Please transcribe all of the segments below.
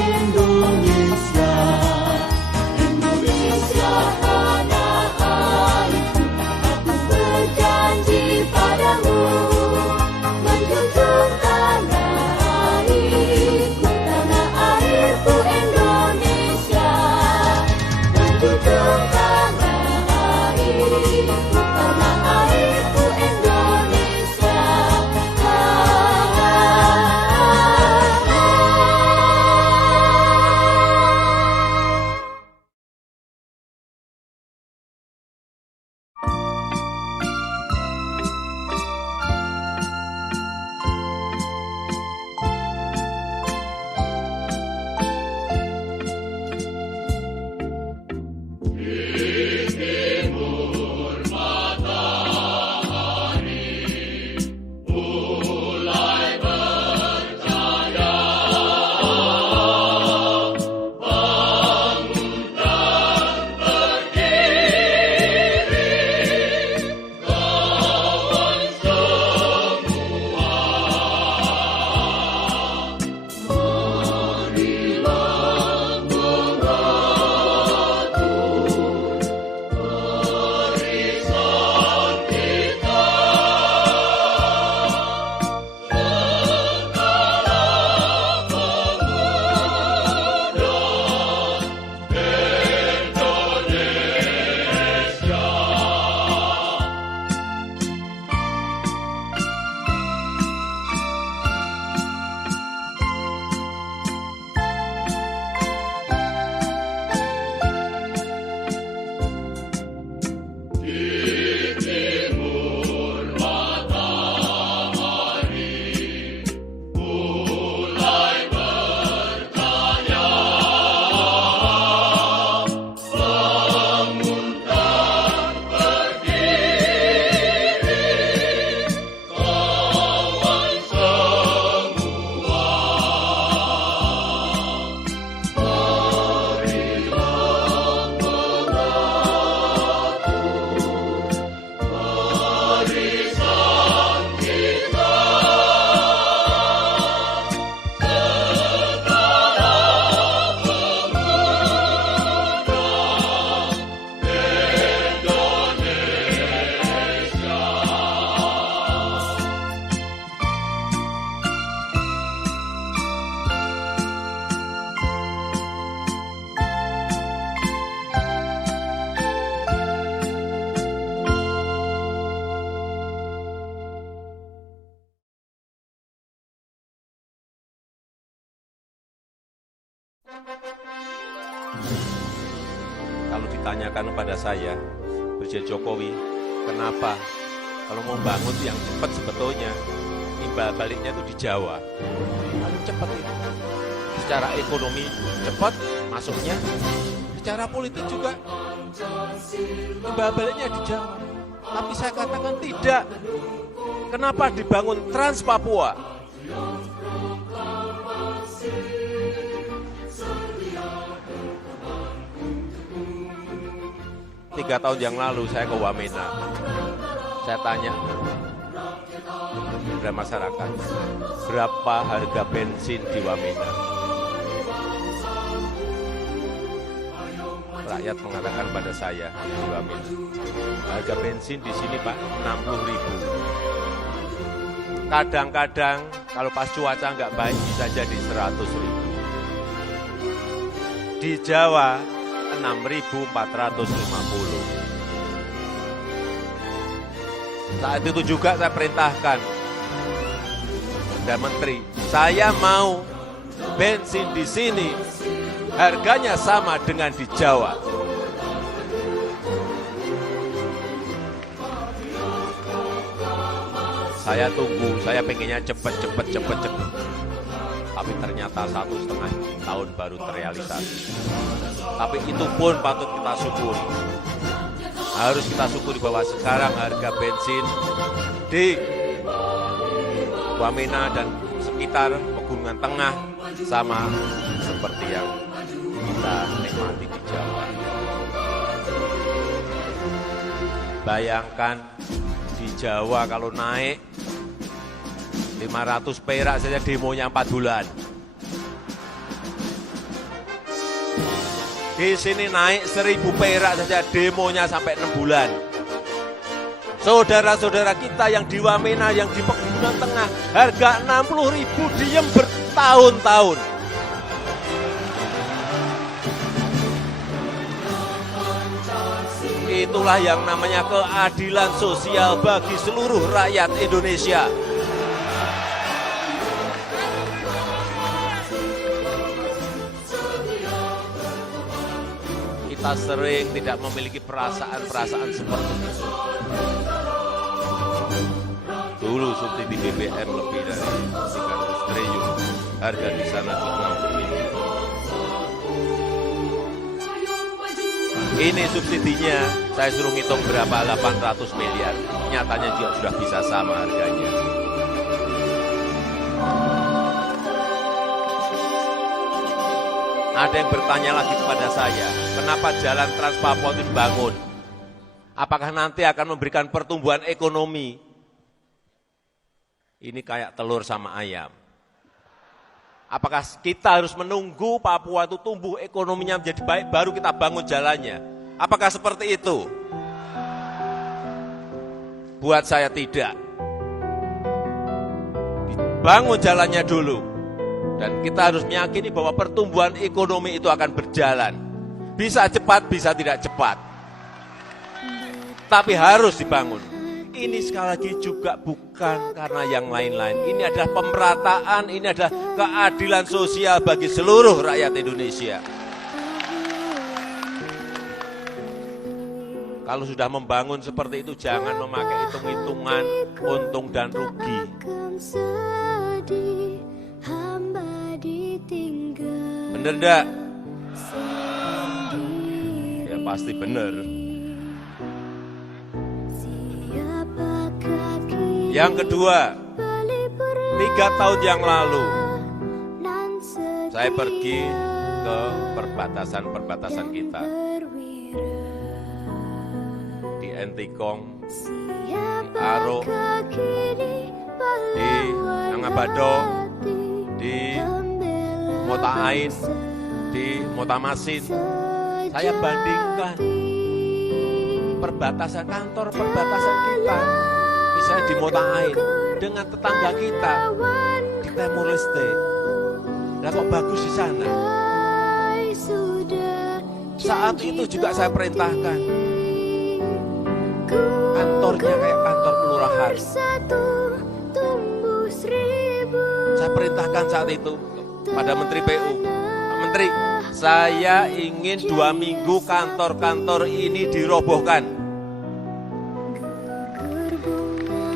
Indonesia, Indonesia tanah airku, aku berjanji padamu, menjunjung tanah airku Indonesia, menjunjung tanah airku Indonesia. Kalau ditanyakan kepada saya, Presiden Jokowi, kenapa kalau mau bangun yang cepat sebetulnya, imbal baliknya itu di Jawa. Paling cepat itu. Secara ekonomi cepat masuknya, secara politik juga imbal baliknya di Jawa. Tapi saya katakan tidak. Kenapa dibangun Trans Papua? Tiga tahun yang lalu saya ke Wamena. Saya tanya kepada masyarakat, berapa harga bensin di Wamena? Rakyat mengatakan pada saya di Wamena, harga bensin di sini Pak 60.000. Kadang-kadang kalau pas cuaca nggak baik bisa jadi 100.000. Di Jawa 6.450. Saat itu juga saya perintahkan kepada Menteri, saya mau bensin di sini harganya sama dengan di Jawa. Saya tunggu, saya pengennya cepet. Tapi ternyata 1,5 tahun baru terrealisasi. Tapi itu pun patut kita syukuri. Harus kita syukuri bahwa sekarang harga bensin di Wamena dan sekitar Pegunungan Tengah sama seperti yang kita nikmati di Jawa. Bayangkan di Jawa kalau naik 500 perak saja demonya 4 bulan. Di sini naik 1.000 perak saja demonya sampai 6 bulan. Saudara-saudara kita yang di Wamena, yang di Pegunungan Tengah, harga 60.000 diem bertahun-tahun. Itulah yang namanya keadilan sosial bagi seluruh rakyat Indonesia. Kita sering tidak memiliki perasaan-perasaan seperti itu. Dulu subsidi BBM lebih dari 300 triliun, harga di sana 60 miliar. Ini subsidinya, saya suruh ngitung berapa, 800 miliar. Nyatanya juga sudah bisa sama harganya. Ada yang bertanya lagi kepada saya, kenapa jalan Trans Papua itu dibangun? Apakah nanti akan memberikan pertumbuhan ekonomi? Ini kayak telur sama ayam. Apakah kita harus menunggu Papua itu tumbuh ekonominya menjadi baik, baru kita bangun jalannya? Apakah seperti itu? Buat saya tidak. Dibangun jalannya dulu. Dan kita harus meyakini bahwa pertumbuhan ekonomi itu akan berjalan. Bisa cepat, bisa tidak cepat. Tapi harus dibangun. Ini sekali lagi juga bukan karena yang lain-lain. Ini adalah pemerataan, ini adalah keadilan sosial bagi seluruh rakyat Indonesia. Kalau sudah membangun seperti itu, jangan memakai hitung-hitungan untung dan rugi. Bener enggak? Ya pasti bener. Yang kedua, 3 tahun yang lalu, saya pergi ke perbatasan-perbatasan kita. Di Entikong, di Aro, di Nangabado, di Mota Ain, di Mota Masin. Saya bandingkan kantor perbatasan kita, misalnya di Mota Ain, dengan tetangga kita di Timur Leste. Nah kok bagus di sana? Saat itu juga saya perintahkan, kantornya kayak kantor kelurahan. Saya perintahkan saat itu pada Menteri PU, Pak Menteri, saya ingin 2 minggu kantor-kantor ini dirobohkan.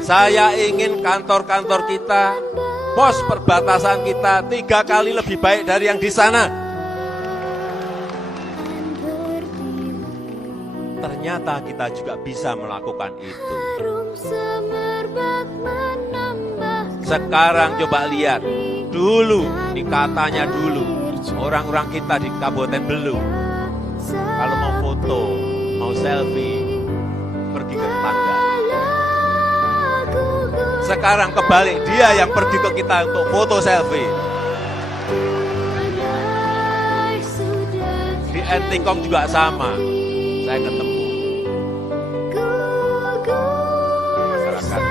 Saya ingin kantor-kantor kita, pos perbatasan kita 3 kali lebih baik dari yang di sana. Ternyata kita juga bisa melakukan itu. Sekarang coba lihat, dulu, ini katanya dulu, orang-orang kita di Kabupaten Belu, kalau mau foto, mau selfie, pergi ke tetangga. Sekarang kebalik, dia yang pergi ke kita untuk foto selfie. Di Entikong juga sama, saya ketemu masyarakat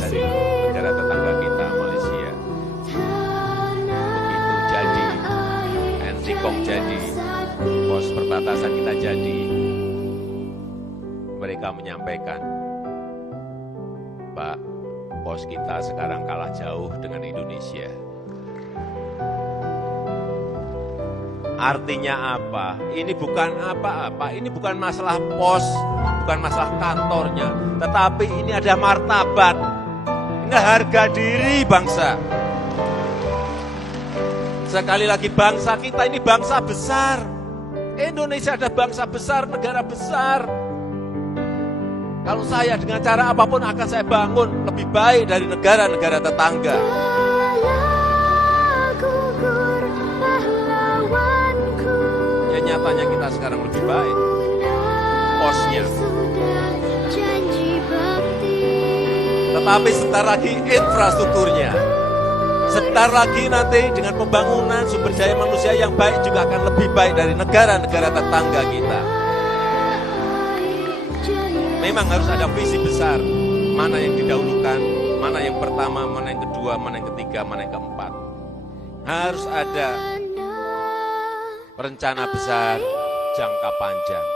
dari negara tetangga kita, Malaysia. Begitu jadi, Entikong jadi, pos perbatasan kita jadi, mereka menyampaikan, Pak, pos kita sekarang kalah jauh dengan Indonesia. Artinya apa? Ini bukan apa-apa, ini bukan masalah pos, bukan masalah kantornya, tetapi ini ada martabat, ini harga diri bangsa. Sekali lagi, bangsa kita ini bangsa besar. Indonesia adalah bangsa besar, negara besar. Kalau saya dengan cara apapun akan saya bangun lebih baik dari negara-negara tetangga. Ya nyatanya kita sekarang lebih baik posnya. Tetapi sebentar lagi infrastrukturnya. Sebentar lagi nanti dengan pembangunan sumber daya manusia yang baik juga akan lebih baik dari negara-negara tetangga kita. Memang harus ada visi besar, mana yang didahulukan, mana yang pertama, mana yang kedua, mana yang ketiga, mana yang keempat. Harus ada rencana besar jangka panjang.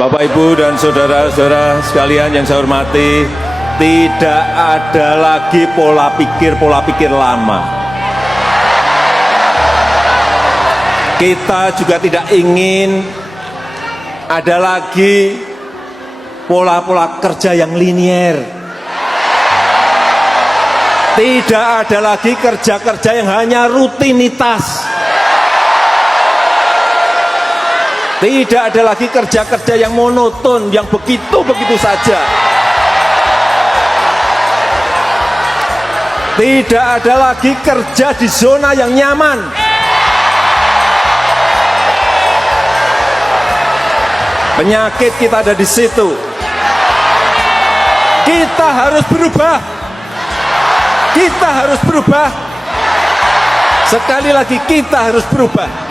Bapak, Ibu, dan saudara-saudara sekalian yang saya hormati, tidak ada lagi pola pikir lama. Kita juga tidak ingin ada lagi pola-pola kerja yang linier. Tidak ada lagi kerja-kerja yang hanya rutinitas. Tidak ada lagi kerja-kerja yang monoton, yang begitu-begitu saja. Tidak ada lagi kerja di zona yang nyaman. Penyakit kita ada di situ. Kita harus berubah. Kita harus berubah. Sekali lagi, kita harus berubah.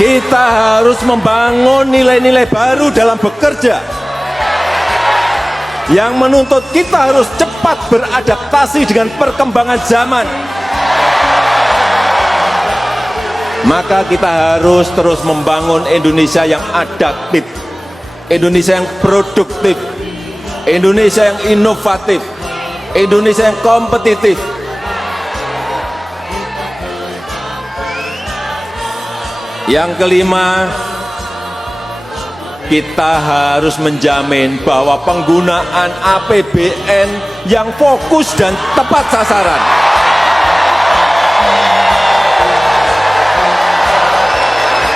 Kita harus membangun nilai-nilai baru dalam bekerja yang menuntut kita harus cepat beradaptasi dengan perkembangan zaman. Maka kita harus terus membangun Indonesia yang adaptif, Indonesia yang produktif, Indonesia yang inovatif, Indonesia yang kompetitif. Yang kelima, kita harus menjamin bahwa penggunaan APBN yang fokus dan tepat sasaran.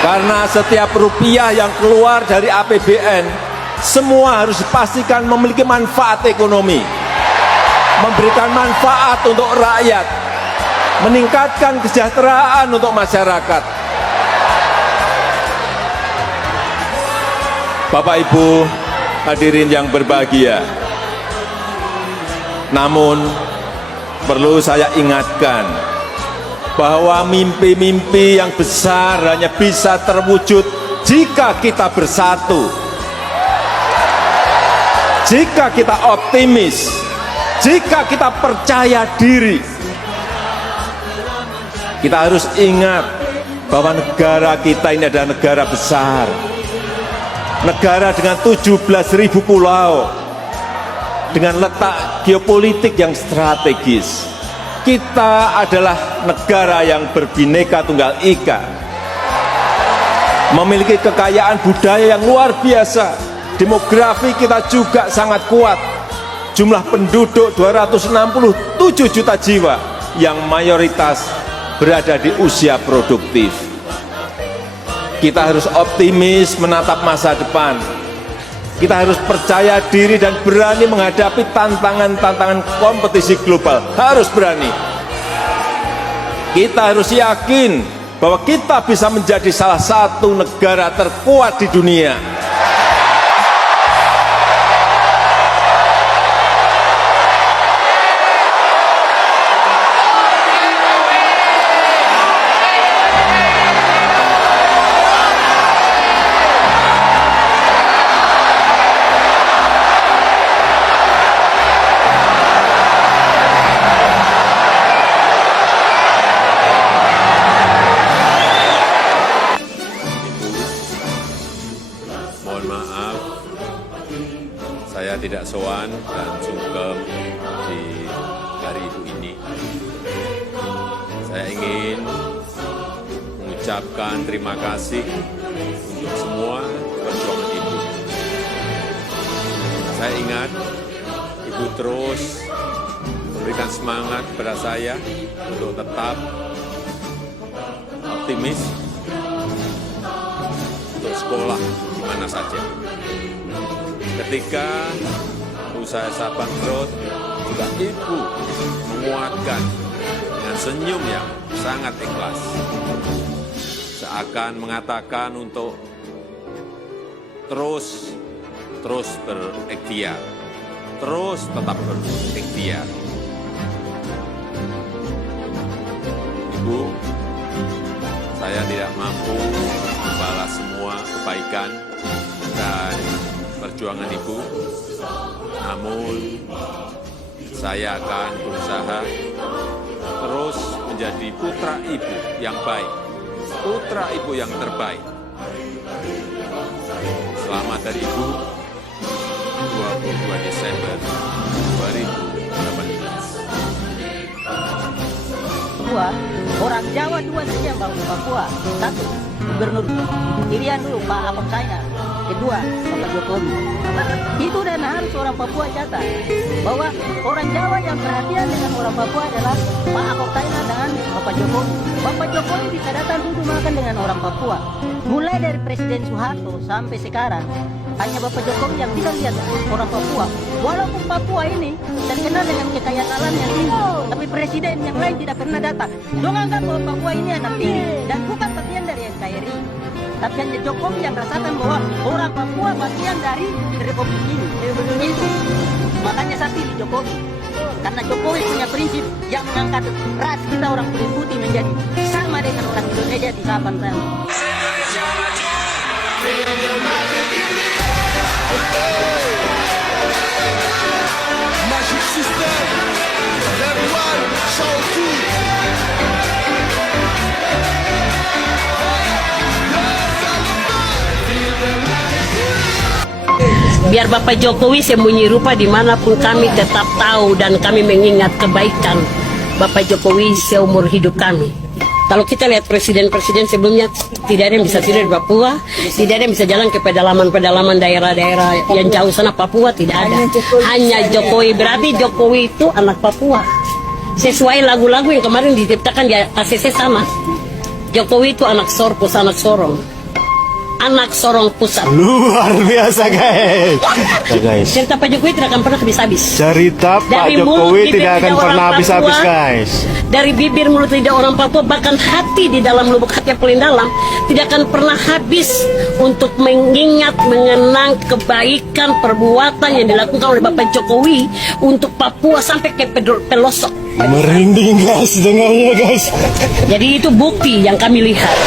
Karena setiap rupiah yang keluar dari APBN, semua harus dipastikan memiliki manfaat ekonomi, memberikan manfaat untuk rakyat, meningkatkan kesejahteraan untuk masyarakat. Bapak, Ibu, hadirin yang berbahagia, namun perlu saya ingatkan bahwa mimpi-mimpi yang besar hanya bisa terwujud jika kita bersatu, jika kita optimis, jika kita percaya diri. Kita harus ingat bahwa negara kita ini adalah negara besar, negara dengan 17.000 pulau, dengan letak geopolitik yang strategis. Kita adalah negara yang berbineka tunggal ika, memiliki kekayaan budaya yang luar biasa. Demografi kita juga sangat kuat. Jumlah penduduk 267 juta jiwa yang mayoritas berada di usia produktif. Kita harus optimis menatap masa depan. Kita harus percaya diri dan berani menghadapi tantangan-tantangan kompetisi global. Harus berani. Kita harus yakin bahwa kita bisa menjadi salah satu negara terkuat di dunia. Mohon maaf, saya tidak sowan dan sungkem di hari Ibu ini. Saya ingin mengucapkan terima kasih untuk semua perjuangan Ibu. Saya ingat Ibu terus memberikan semangat kepada saya untuk tetap optimis untuk sekolah di mana saja. Ketika usaha saya bangkrut, juga Ibu menguatkan dengan senyum yang sangat ikhlas. Seakan mengatakan untuk terus berikhtiar, terus tetap berikhtiar. Ibu, saya tidak mampu membalas semua kebaikan dan perjuangan Ibu, namun saya akan berusaha terus menjadi putra Ibu yang baik, putra Ibu yang terbaik. Selamat dari Ibu, 22 Desember 2018. Papua, orang Jawa dua saja yang bangun Papua. Satu, Gubernur Irian dulu, Pak Ahok saya. Kedua, Bapak Jokowi. Itu dan harus orang Papua catat bahwa orang Jawa yang perhatian dengan orang Papua adalah Pak Ahok saya dan Bapak Jokowi. Bapak Jokowi bisa datang duduk makan dengan orang Papua. Mulai dari Presiden Soeharto sampai sekarang, hanya Bapak Jokowi yang bisa lihat orang Papua. Walaupun Papua ini terkenal dengan kekayaan alam yang tinggi, tapi presiden yang lain tidak pernah datang. Dong anggap bahwa Papua ini anak tinggi dan bukan bagian dari NKRI. Tapi hanya Jokowi yang rasakan bahwa orang Papua bagian dari Republik ini. Itu. Makanya saya pilih Jokowi. Karena Jokowi punya prinsip yang mengangkat ras kita orang kulit putih menjadi sama dengan orang Indonesia di Sabang sana. Magic System, everyone shout to. Biar Bapak Jokowi sembunyi rupa dimanapun kami tetap tahu dan kami mengingat kebaikan Bapak Jokowi seumur hidup kami. Kalau kita lihat presiden-presiden sebelumnya, tidak ada yang bisa tidur di Papua, tidak ada yang bisa jalan ke pedalaman-pedalaman daerah-daerah yang jauh sana Papua, tidak ada. Hanya Jokowi, berarti Jokowi itu anak Papua. Sesuai lagu-lagu yang kemarin diciptakan di ACC sama. Jokowi itu anak Sorpus, anak Sorong. Anak Sorong Pusat. Luar biasa guys. Guys. Cerita Pak Jokowi tidak akan pernah habis-habis. Cerita Pak Dari mulut Jokowi bibir tidak akan lidah pernah orang habis-habis Papua, guys. Dari bibir mulut lidah orang Papua, bahkan hati di dalam lubuk hati yang paling dalam tidak akan pernah habis untuk mengingat, mengenang kebaikan perbuatan yang dilakukan oleh Bapak Jokowi untuk Papua sampai ke pelosok. Merinding guys dengarnya guys. Jadi itu bukti yang kami lihat.